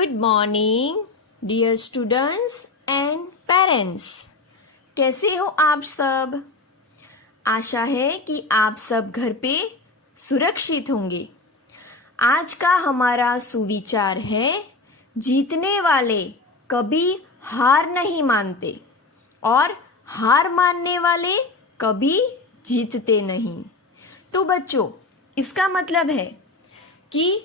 Good morning dear students and parents. कैसे हो आप सब? आशा है कि आप सब घर पे सुरक्षित होंगे। आज का हमारा सुविचार है, जीतने वाले कभी हार नहीं मानते और हार मानने वाले कभी जीतते नहीं। तो बच्चों, इसका मतलब है कि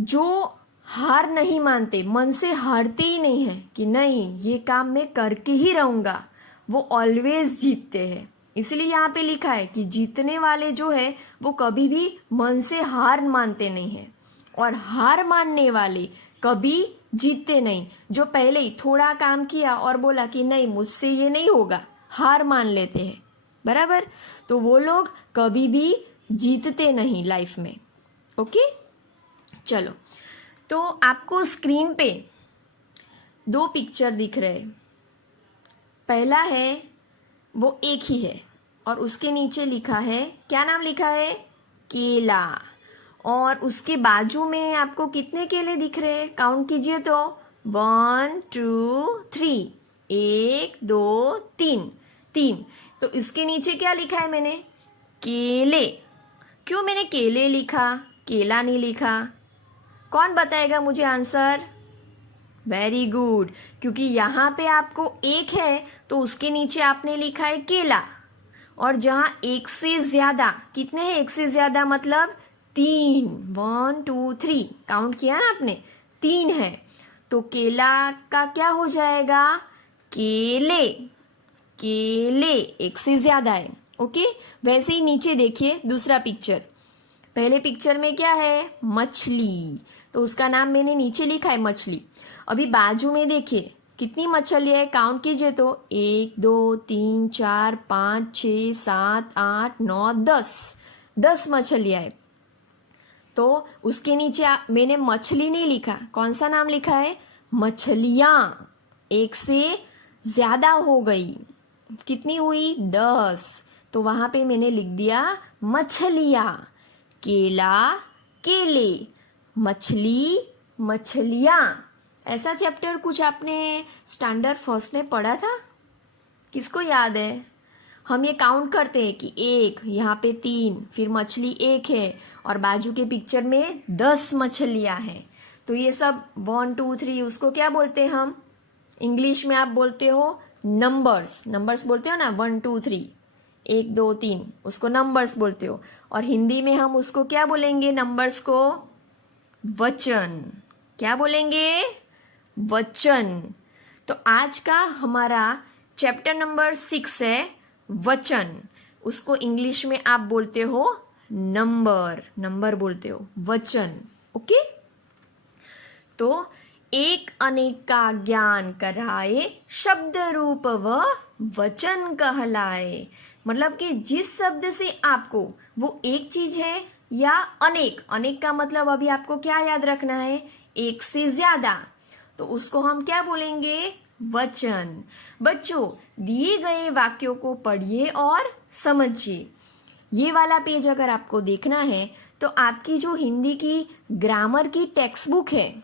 जो हार नहीं मानते, मन से हारते ही नहीं है कि नहीं ये काम मैं करके ही रहूँगा, वो ऑलवेज जीतते हैं। इसलिए यहाँ पे लिखा है कि जीतने वाले जो है वो कभी भी मन से हार मानते नहीं हैं और हार मानने वाले कभी जीतते नहीं। जो पहले ही थोड़ा काम किया और बोला कि नहीं मुझसे ये नहीं होगा, हार मान लेते हैं, बराबर, तो वो लोग कभी भी जीतते नहीं लाइफ में। ओके, चलो, तो आपको स्क्रीन पे दो पिक्चर दिख रहे हैं। पहला है वो एक ही है और उसके नीचे लिखा है, क्या नाम लिखा है? केला। और उसके बाजू में आपको कितने केले दिख रहे हैं? काउंट कीजिए तो 1 2 3, 1 2 3, 3। तो इसके नीचे क्या लिखा है मैंने? केले। क्यों मैंने केले लिखा, केला नहीं लिखा? कौन बताएगा मुझे आंसर? वेरी गुड, क्योंकि यहाँ पे आपको एक है तो उसके नीचे आपने लिखा है केला। और जहाँ एक से ज़्यादा, कितने हैं एक से ज़्यादा? मतलब 3, 1 2 3, काउंट किया ना आपने, 3 है, तो केला का क्या हो जाएगा? केले। केले एक से ज़्यादा है। ओके, वैसे ही नीचे देखिए दूसरा पिक्चर। पहले पिक्चर में क्या है? मछली, तो उसका नाम मैंने नीचे लिखा है मछली। अभी बाजू में देखिए कितनी मछलियाँ है, काउंट कीजिए तो 1 2 3 4 5 6 7 8 9 10 मछलियाँ है। तो उसके नीचे मैंने मछली नहीं लिखा, कौन सा नाम लिखा है? मछलियाँ। एक से ज़्यादा हो गई, कितनी हुई? 10, तो वहाँ पे मैंने लिख दिया मछलियाँ। केला, केले, मछली, मछलियाँ। ऐसा चैप्टर कुछ आपने स्टैंडर्ड फर्स्ट में पढ़ा था? किसको याद है? हम ये काउंट करते हैं कि 1, यहाँ पे 3, फिर मछली 1 है और बाजू के पिक्चर में 10 मछलियाँ हैं। तो ये सब 1 2 3, उसको क्या बोलते हैं हम? इंग्लिश में आप बोलते हो नंबर्स, नंबर्स बोलते हो ना, 1 2 3, 1 2 3, उसको नंबर्स बोलते हो। और हिंदी में हम उसको क्या बोलेंगे? नंबर्स को वचन। क्या बोलेंगे? वचन। तो आज का हमारा चैप्टर नंबर 6 है वचन। उसको इंग्लिश में आप बोलते हो नंबर, नंबर बोलते हो, वचन। ओके, तो एक अनेक का ज्ञान कराए, शब्द रूप व वचन कहलाए। मतलब कि जिस शब्द से आपको वो एक चीज है या अनेक, अनेक का मतलब अभी आपको क्या याद रखना है? एक से ज्यादा, तो उसको हम क्या बोलेंगे? वचन। बच्चों, दिए गए वाक्यों को पढ़िए और समझिए। ये वाला पेज अगर आपको देखना है तो आपकी जो हिंदी की ग्रामर की टेक्स्ट बुक है,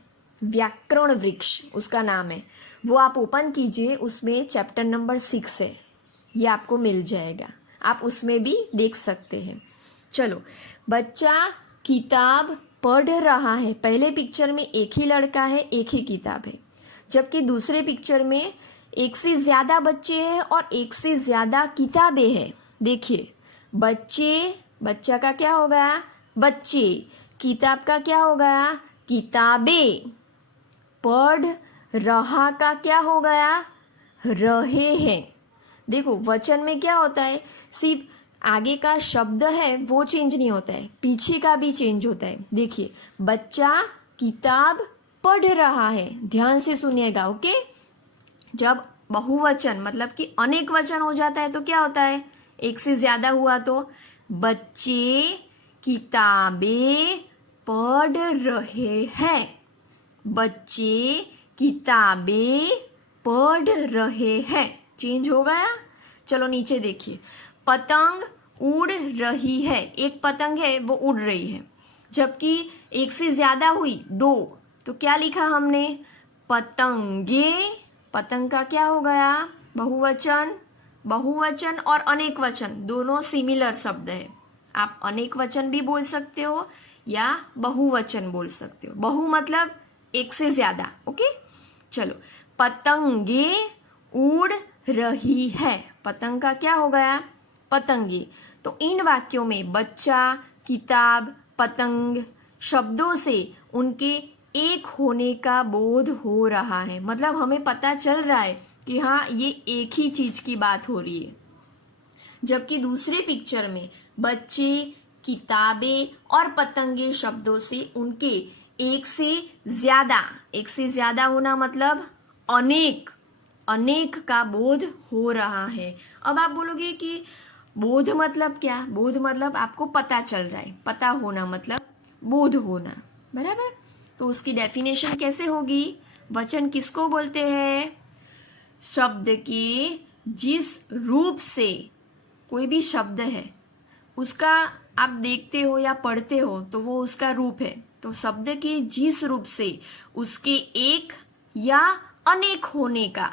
व्याकरण वृक्ष उसका नाम है, वो आप ओपन कीजिए। उसमें चैप्टर नंबर 6 है, ये आपको मिल जाएगा, आप उसमें भी देख सकते हैं। चलो, बच्चा किताब पढ़ रहा है। पहले पिक्चर में एक ही लड़का है, एक ही किताब है, जबकि दूसरे पिक्चर में एक से ज़्यादा बच्चे हैं और एक से ज़्यादा किताबें हैं। देखिए, बच्चे, बच्चा का क्या हो गया? बच्चे। किताब का क्या हो गया? किताबें। पढ़ रहा का क्या हो गया? रहे हैं। देखो, वचन में क्या होता है? सिर्फ आगे का शब्द है वो चेंज नहीं होता है, पीछे का भी चेंज होता है। देखिए, बच्चा किताब पढ़ रहा है, ध्यान से सुनिएगा। ओके, जब बहुवचन मतलब कि अनेक वचन हो जाता है तो क्या होता है? एक से ज्यादा हुआ तो बच्चे किताबें पढ़ रहे हैं। बच्चे किताबें पढ़ रहे हैं, चेंज हो गया। चलो नीचे देखिए, पतंग उड़ रही है। एक पतंग है वो उड़ रही है, जबकि एक से ज़्यादा हुई 2, तो क्या लिखा हमने? पतंगे। पतंग का क्या हो गया? बहुवचन। बहुवचन और अनेक वचन दोनों सिमिलर शब्द है। आप अनेक वचन भी बोल सकते हो या बहुवचन बोल सकते हो। बहु मतलब एक से ज्यादा। ओके, चलो। पतंगे उड़ रही है। पतंग का क्या हो गया? पतंगे। तो इन वाक्यों में बच्चा, किताब, पतंग शब्दों से उनके एक होने का बोध हो रहा है। मतलब हमें पता चल रहा है कि हाँ, ये एक ही चीज की बात हो रही है। जबकि दूसरे पिक्चर में बच्चे, किताबें और पतंगे शब्दों से उनके एक से ज्यादा होना मतलब अनेक, अनेक का बोध हो रहा है। अब आप बोलोगे कि बोध मतलब क्या? बोध मतलब आपको पता चल रहा है। पता होना मतलब बोध होना, बराबर। तो उसकी डेफिनेशन कैसे होगी? वचन किसको बोलते हैं? शब्द के जिस रूप से कोई भी शब्द है उसका आप देखते हो या पढ़ते हो तो वो उसका रूप है। तो शब्द के जिस रूप से उसके एक या अनेक होने का,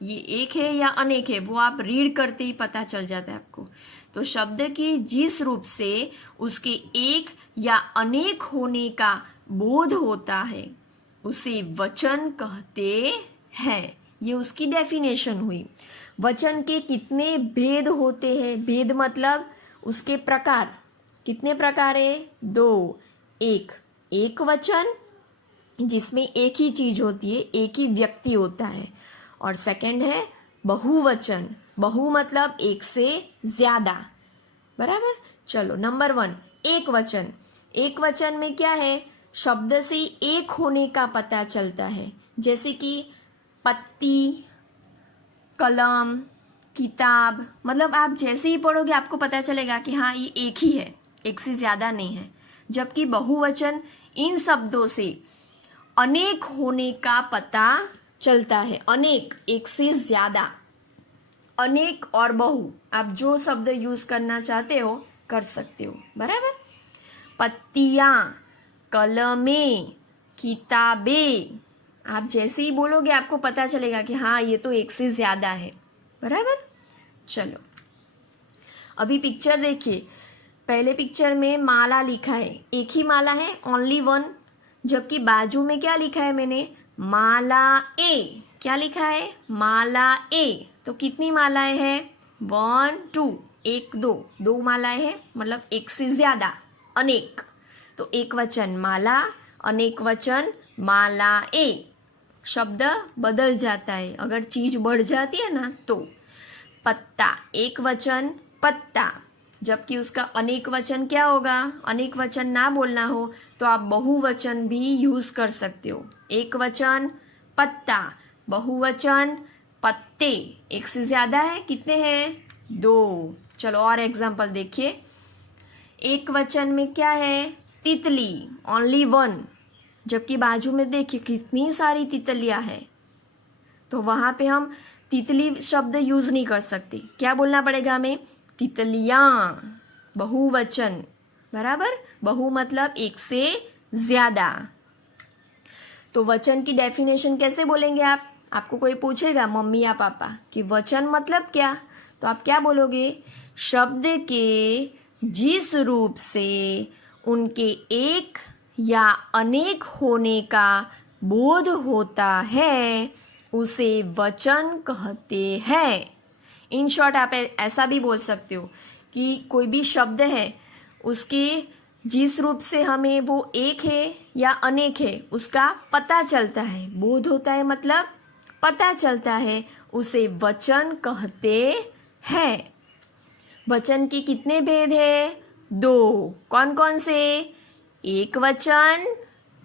ये एक है या अनेक है वो आप रीड करते ही पता चल जाता है आपको। तो शब्द के जिस रूप से उसके एक या अनेक होने का बोध होता है उसे वचन कहते हैं। ये उसकी डेफिनेशन हुई। वचन के कितने भेद होते हैं? भेद मतलब उसके प्रकार। कितने प्रकार है? 2। एक वचन जिसमें एक ही चीज होती है, एक ही व्यक्ति होता है। और सेकंड है बहुवचन। बहु मतलब एक से ज्यादा, बराबर। चलो, नंबर 1 एक वचन। एक वचन में क्या है? शब्द से एक होने का पता चलता है। जैसे कि पत्ती, कलम, किताब। मतलब आप जैसे ही पढ़ोगे आपको पता चलेगा कि हाँ, ये एक ही है, एक से ज्यादा नहीं है। जबकि बहुवचन इन शब्दों से अनेक होने का पता चलता है। अनेक, एक से ज्यादा। अनेक और बहु आप जो शब्द यूज करना चाहते हो कर सकते हो, बराबर। पत्तियां, कलमें, किताबें, आप जैसे ही बोलोगे आपको पता चलेगा कि हाँ, ये तो एक से ज्यादा है, बराबर। चलो, अभी पिक्चर देखिए। पहले पिक्चर में माला लिखा है, एक ही माला है, ओनली वन। जबकि बाजू में क्या लिखा है मैंने? माला ए। क्या लिखा है? माला ए। तो कितनी मालाएं हैं? 1 2, 1 2, 2 मालाएं हैं, मतलब एक से ज्यादा, अनेक। तो एक वचन माला, अनेक वचन माला ए। शब्द बदल जाता है अगर चीज बढ़ जाती है ना तो। पत्ता, एक वचन पत्ता। जबकि उसका अनेक वचन क्या होगा? अनेक वचन ना बोलना हो तो आप बहुवचन भी यूज कर सकते हो। एक वचन पत्ता, बहुवचन पत्ते। एक से ज्यादा है, कितने हैं? 2। चलो और एग्जाम्पल देखिए। एक वचन में क्या है? तितली, ओनली 1। जबकि बाजू में देखिए कितनी सारी तितलियां हैं, तो वहां पे हम तितली शब्द यूज नहीं कर सकते। क्या बोलना पड़ेगा हमें? तितलियां, बहुवचन, बराबर। बहु मतलब एक से ज्यादा। तो वचन की डेफिनेशन कैसे बोलेंगे आप? आपको कोई पूछेगा, मम्मी या पापा, कि वचन मतलब क्या, तो आप क्या बोलोगे? शब्द के जिस रूप से उनके एक या अनेक होने का बोध होता है उसे वचन कहते हैं। इन शॉर्ट आप ऐसा भी बोल सकते हो कि कोई भी शब्द है उसके जिस रूप से हमें वो एक है या अनेक है उसका पता चलता है, बोध होता है मतलब पता चलता है, उसे वचन कहते हैं। वचन के कितने भेद है? 2। कौन कौन से? एक वचन,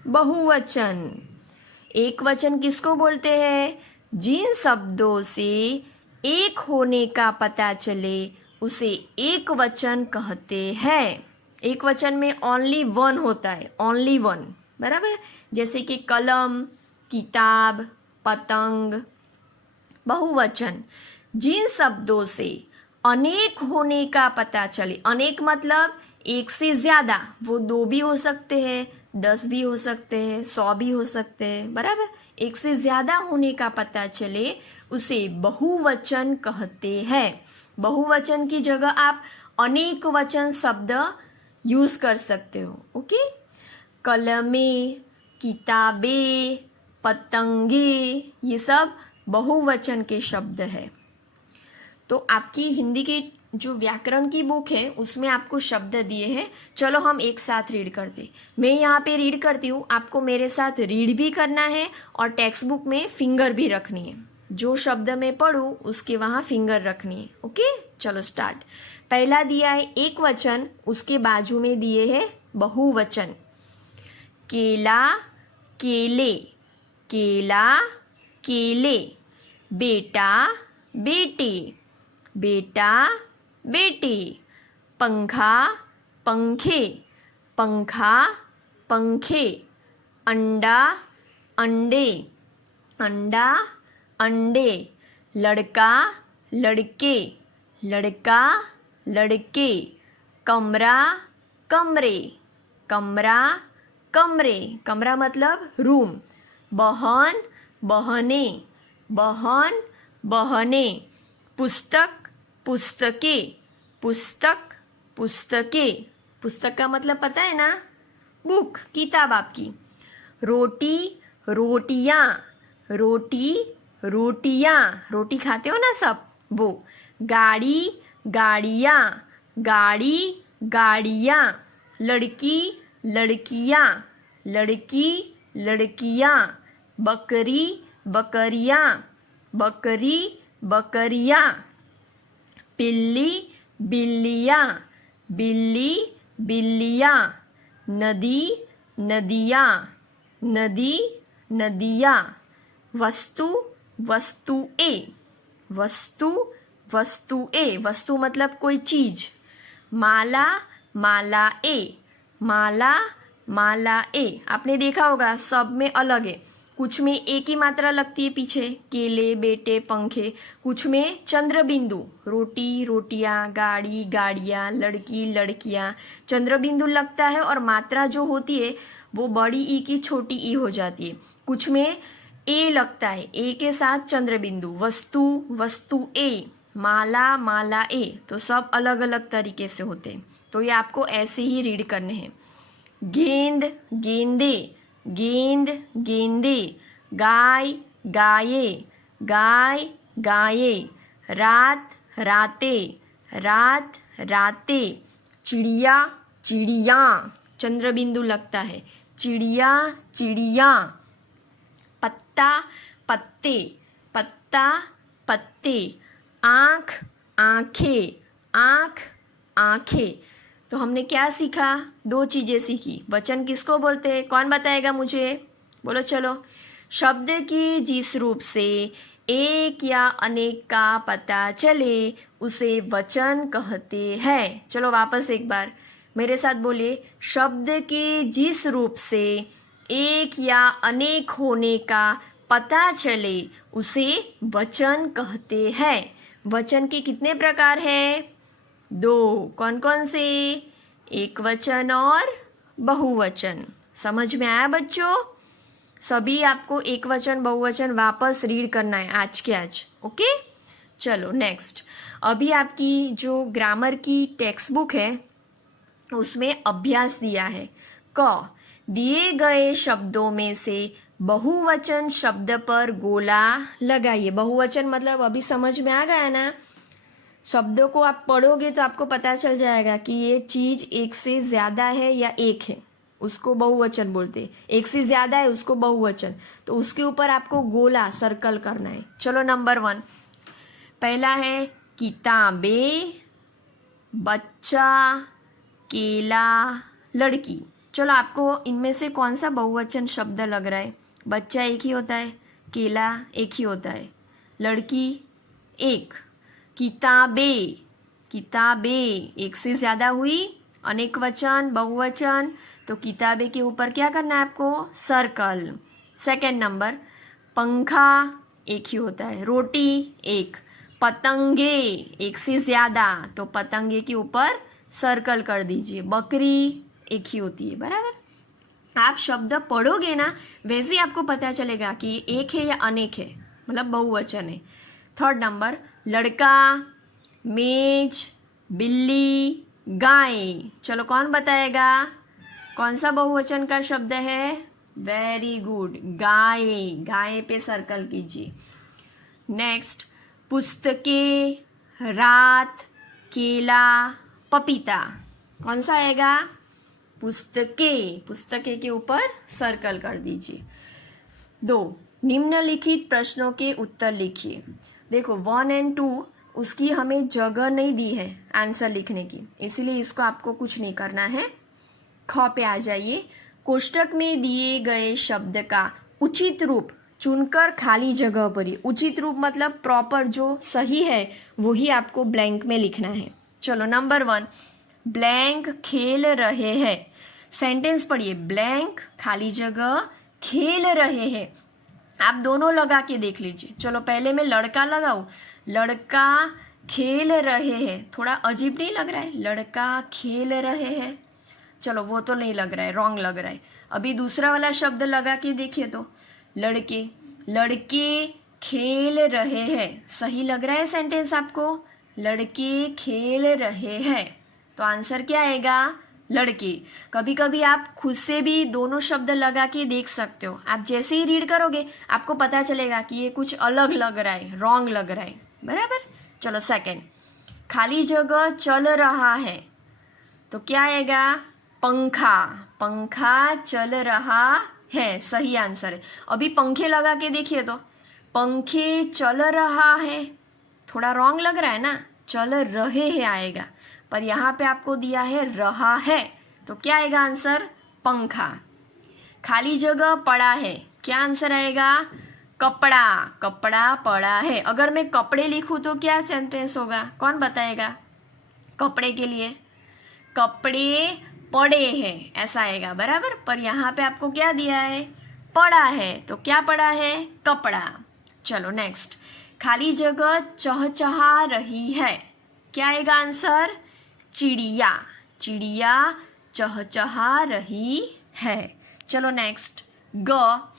बहुवचन। एक वचन किसको बोलते हैं? जिन शब्दों से एक होने का पता चले उसे एक वचन कहते हैं। एक वचन में ओनली 1 होता है, ओनली 1, बराबर। जैसे कि कलम, किताब, पतंग। बहुवचन जिन शब्दों से अनेक होने का पता चले, अनेक मतलब एक से ज्यादा, वो 2 भी हो सकते हैं, 10 भी हो सकते हैं, 100 भी हो सकते हैं, बराबर। एक से ज़्यादा होने का पता चले उसे बहुवचन कहते हैं। बहुवचन की जगह आप अनेक वचन शब्द यूज़ कर सकते हो। ओके, कलमें, किताबें, पतंगे, ये सब बहुवचन के शब्द है। तो आपकी हिंदी की जो व्याकरण की बुक है उसमें आपको शब्द दिए हैं। चलो हम एक साथ रीड करते। मैं यहाँ पे रीड करती हूँ, आपको मेरे साथ रीड भी करना है और टेक्स्ट बुक में फिंगर भी रखनी है। जो शब्द मैं पढ़ूँ उसके वहाँ फिंगर रखनी है। ओके, चलो स्टार्ट। पहला दिया है एक वचन, उसके बाजू में दिए है बहुवचन। केला, केले, केला, केले। बेटा, बेटे, बेटा, बेटे। पंखा, पंखे, पंखा, पंखे। अंडा, अंडे, अंडा, अंडे। लड़का, लड़के, लड़का, लड़के। कमरा, कमरे, कमरा, कमरे। कमरा मतलब रूम। बहन, बहने, बहन, बहने। पुस्तक, पुस्तके, पुस्तक, पुस्तके। पुस्तक का मतलब पता है ना, बुक, किताब आपकी। रोटी, रोटियाँ, रोटी, रोटियाँ। रोटी खाते हो ना सब, वो। गाड़ी, गाड़ियाँ, गाड़ी, गाड़ियाँ। लड़की, लड़कियाँ, लड़की, लड़कियाँ। बकरी, बकरियाँ, बकरी, बकरियाँ। बिल्ली, बिल्लियाँ, बिल्ली, बिल्लियाँ। नदी, नदियाँ, नदी, नदियाँ। वस्तु, वस्तुएं, वस्तु, वस्तुएं। वस्तु मतलब कोई चीज़। माला, मालाएं, माला, मालाएं। आपने देखा होगा सब में अलग है, कुछ में एक ही मात्रा लगती है पीछे, केले, बेटे, पंखे। कुछ में चंद्र बिंदु, रोटी, रोटियां, गाड़ी, गाड़ियां, लड़की, लड़कियां, चंद्र बिंदु लगता है और मात्रा जो होती है वो बड़ी ई की छोटी ई हो जाती है। कुछ में ए लगता है, ए के साथ चंद्र बिंदु। वस्तु, वस्तु ए, माला, माला ए। तो सब अलग अलग तरीके से होते हैं, तो ये आपको ऐसे ही रीड करने हैं। गेंद, गेंदे, गेंद, गेंदे। गाय, गाये, गाय, गाये। रात, राते, रात, राते। चिड़िया, चिड़ियाँ, चंद्र बिंदु लगता है, चिड़िया, चिड़ियाँ। पत्ता, पत्ते, पत्ता, पत्ते। आँख, आँखें, आँख, आँखें। तो हमने क्या सीखा, 2 चीज़ें सीखी। वचन किसको बोलते हैं, कौन बताएगा मुझे, बोलो चलो। शब्द की जिस रूप से एक या अनेक का पता चले उसे वचन कहते हैं। चलो वापस एक बार मेरे साथ बोलिए। शब्द के जिस रूप से एक या अनेक होने का पता चले उसे वचन कहते हैं। वचन के कितने प्रकार हैं, 2। कौन कौन से, एक वचन और बहुवचन। समझ में आया बच्चों? सभी आपको एक वचन बहुवचन वापस रीड करना है आज के आज। ओके, चलो नेक्स्ट। अभी आपकी जो ग्रामर की टेक्स्ट बुक है उसमें अभ्यास दिया है। क, दिए गए शब्दों में से बहुवचन शब्द पर गोला लगाइए। बहुवचन मतलब अभी समझ में आ गया ना, शब्दों को आप पढ़ोगे तो आपको पता चल जाएगा कि ये चीज़ एक से ज़्यादा है या एक है, उसको बहुवचन बोलते हैं। एक से ज़्यादा है उसको बहुवचन, तो उसके ऊपर आपको गोला सर्कल करना है। चलो नंबर 1, पहला है किताबें, बच्चा, केला, लड़की। चलो आपको इनमें से कौन सा बहुवचन शब्द लग रहा है? बच्चा एक ही होता है, केला एक ही होता है, लड़की एक। किताबें, किताबें एक से ज़्यादा हुई, अनेक वचन, बहुवचन, तो किताबें के ऊपर क्या करना है आपको, सर्कल। सेकंड नंबर, पंखा एक ही होता है, रोटी एक। पतंगे एक से ज़्यादा, तो पतंगे के ऊपर सर्कल कर दीजिए। बकरी एक ही होती है, बराबर। आप शब्द पढ़ोगे ना वैसे ही आपको पता चलेगा कि ये एक है या अनेक है, मतलब बहुवचन है। थर्ड नंबर, लड़का, मेज, बिल्ली, गाय। चलो कौन बताएगा कौन सा बहुवचन का शब्द है? वेरी गुड, गाय। गाय पे सर्कल कीजिए। नेक्स्ट, पुस्तकें, रात, केला, पपीता। कौन सा आएगा? पुस्तकें। पुस्तकें के ऊपर सर्कल कर दीजिए। 2, निम्नलिखित प्रश्नों के उत्तर लिखिए। देखो 1 और 2 उसकी हमें जगह नहीं दी है आंसर लिखने की, इसलिए इसको आपको कुछ नहीं करना है। ख पे आ जाइए। कोष्टक में दिए गए शब्द का उचित रूप चुनकर खाली जगह भरिए। उचित रूप मतलब प्रॉपर, जो सही है वही आपको ब्लैंक में लिखना है। चलो नंबर 1, ब्लैंक खेल रहे हैं। सेंटेंस पढ़िए, ब्लैंक खाली जगह खेल रहे हैं। आप दोनों लगा के देख लीजिए। चलो पहले मैं लड़का लगाऊं, लड़का खेल रहे हैं। थोड़ा अजीब नहीं लग रहा है? लड़का खेल रहे हैं, चलो वो तो नहीं लग रहा है, रॉन्ग लग रहा है। अभी दूसरा वाला शब्द लगा के देखिए तो, लड़के, लड़के खेल रहे हैं। सही लग रहा है सेंटेंस आपको? लड़के खेल रहे हैं, तो आंसर क्या आएगा? लड़के। कभी कभी आप खुद से भी दोनों शब्द लगा के देख सकते हो। आप जैसे ही रीड करोगे आपको पता चलेगा कि ये कुछ अलग लग रहा है, रॉन्ग लग रहा है। बराबर। चलो सेकंड, खाली जगह चल रहा है, तो क्या आएगा? पंखा। पंखा चल रहा है, सही आंसर है। अभी पंखे लगा के देखिए तो, पंखे चल रहा है, थोड़ा रॉन्ग लग रहा है ना? चल रहे हैं आएगा, पर यहाँ पे आपको दिया है रहा है, तो क्या आएगा आंसर? पंखा। खाली जगह पड़ा है, क्या आंसर आएगा? कपड़ा। कपड़ा पड़ा है। अगर मैं कपड़े लिखूं तो क्या सेंटेंस होगा? कौन बताएगा? कपड़े के लिए कपड़े पड़े हैं ऐसा आएगा, बराबर। पर यहाँ पे आपको क्या दिया है? पड़ा है, तो क्या पड़ा है? कपड़ा। चलो नेक्स्ट, खाली जगह चहचहा रही है, क्या आएगा आंसर? चिड़िया। चिड़िया चहचहा रही है। चलो नेक्स्ट, ग,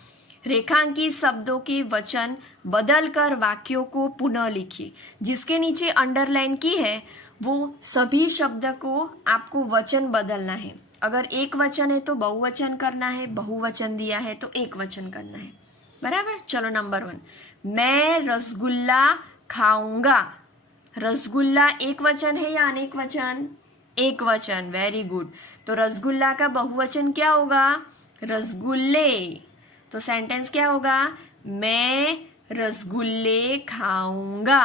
रेखांकित शब्दों के वचन बदलकर वाक्यों को पुनः लिखिए। जिसके नीचे अंडरलाइन की है वो सभी शब्द को आपको वचन बदलना है। अगर एक वचन है तो बहुवचन करना है, बहुवचन दिया है तो एक वचन करना है, बराबर। चलो नंबर 1, मैं रसगुल्ला खाऊंगा। रसगुल्ला एक वचन है या अनेक वचन? एक वचन, वेरी गुड। तो रसगुल्ला का बहुवचन क्या होगा? रसगुल्ले। तो सेंटेंस क्या होगा? मैं रसगुल्ले खाऊंगा।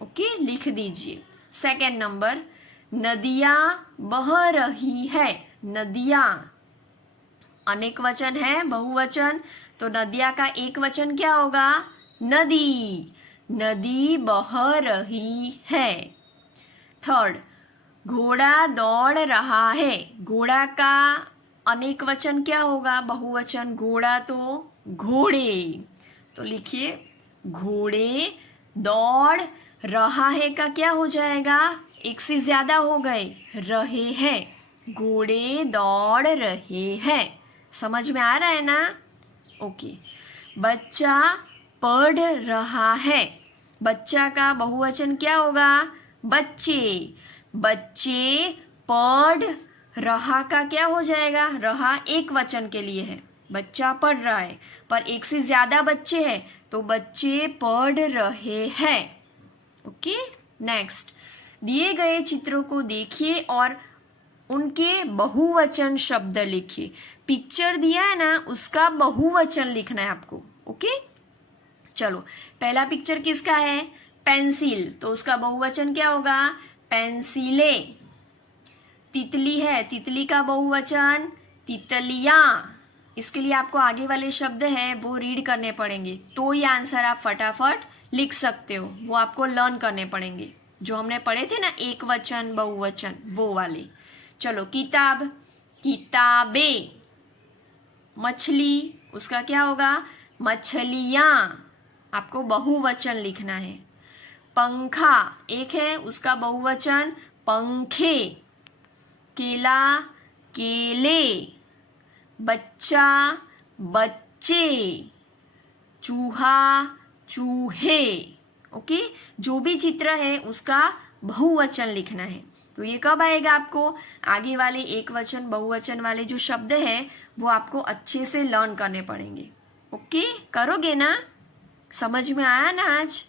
ओके, लिख दीजिए। सेकेंड नंबर, नदियाँ बह रही है। नदियाँ अनेक वचन है, बहुवचन, तो नदियाँ का एक वचन क्या होगा? नदी। नदी बह रही है। थर्ड, घोड़ा दौड़ रहा है। घोड़ा का अनेक वचन क्या होगा? बहुवचन। घोड़ा तो घोड़े, तो लिखिए घोड़े। दौड़ रहा है का क्या हो जाएगा? एक से ज्यादा हो गए, रहे हैं। घोड़े दौड़ रहे हैं। समझ में आ रहा है ना? ओके। बच्चा पढ़ रहा है। बच्चा का बहुवचन क्या होगा? बच्चे। बच्चे पढ़ रहा का क्या हो जाएगा? रहा एक वचन के लिए है, बच्चा पढ़ रहा है, पर एक से ज्यादा बच्चे हैं तो बच्चे पढ़ रहे हैं। ओके, नेक्स्ट, दिए गए चित्रों को देखिए और उनके बहुवचन शब्द लिखिए। पिक्चर दिया है ना, उसका बहुवचन लिखना है आपको। ओके, चलो पहला पिक्चर किसका है? पेंसिल, तो उसका बहुवचन क्या होगा? पेंसिले। तितली है, तितली का बहुवचन तितलियाँ। इसके लिए आपको आगे वाले शब्द हैं वो रीड करने पड़ेंगे, तो ये आंसर आप फटाफट लिख सकते हो। वो आपको लर्न करने पड़ेंगे, जो हमने पढ़े थे ना एक वचन बहुवचन, वो वाले। चलो किताब, किताबें। मछली, उसका क्या होगा? मछलियाँ, आपको बहुवचन लिखना है। पंखा एक है, उसका बहुवचन पंखे। केला, केले। बच्चा, बच्चे, चूहा, चूहे। ओके, जो भी चित्र है उसका बहुवचन लिखना है। तो ये कब आएगा आपको? आगे वाले एक वचन बहुवचन वाले जो शब्द है वो आपको अच्छे से लर्न करने पड़ेंगे। ओके, करोगे ना? समझ में आया ना आज?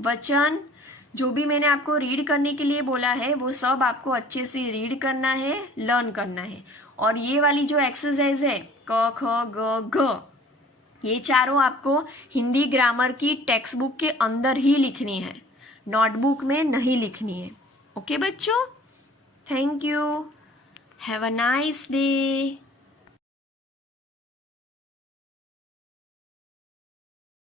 वचन जो भी मैंने आपको रीड करने के लिए बोला है वो सब आपको अच्छे से रीड करना है, लर्न करना है। और ये वाली जो एक्सरसाइज है क ख ग घ, ये चारों आपको हिंदी ग्रामर की टेक्स्ट बुक के अंदर ही लिखनी है, नोटबुक में नहीं लिखनी है। ओके बच्चों, thank you, have a nice day.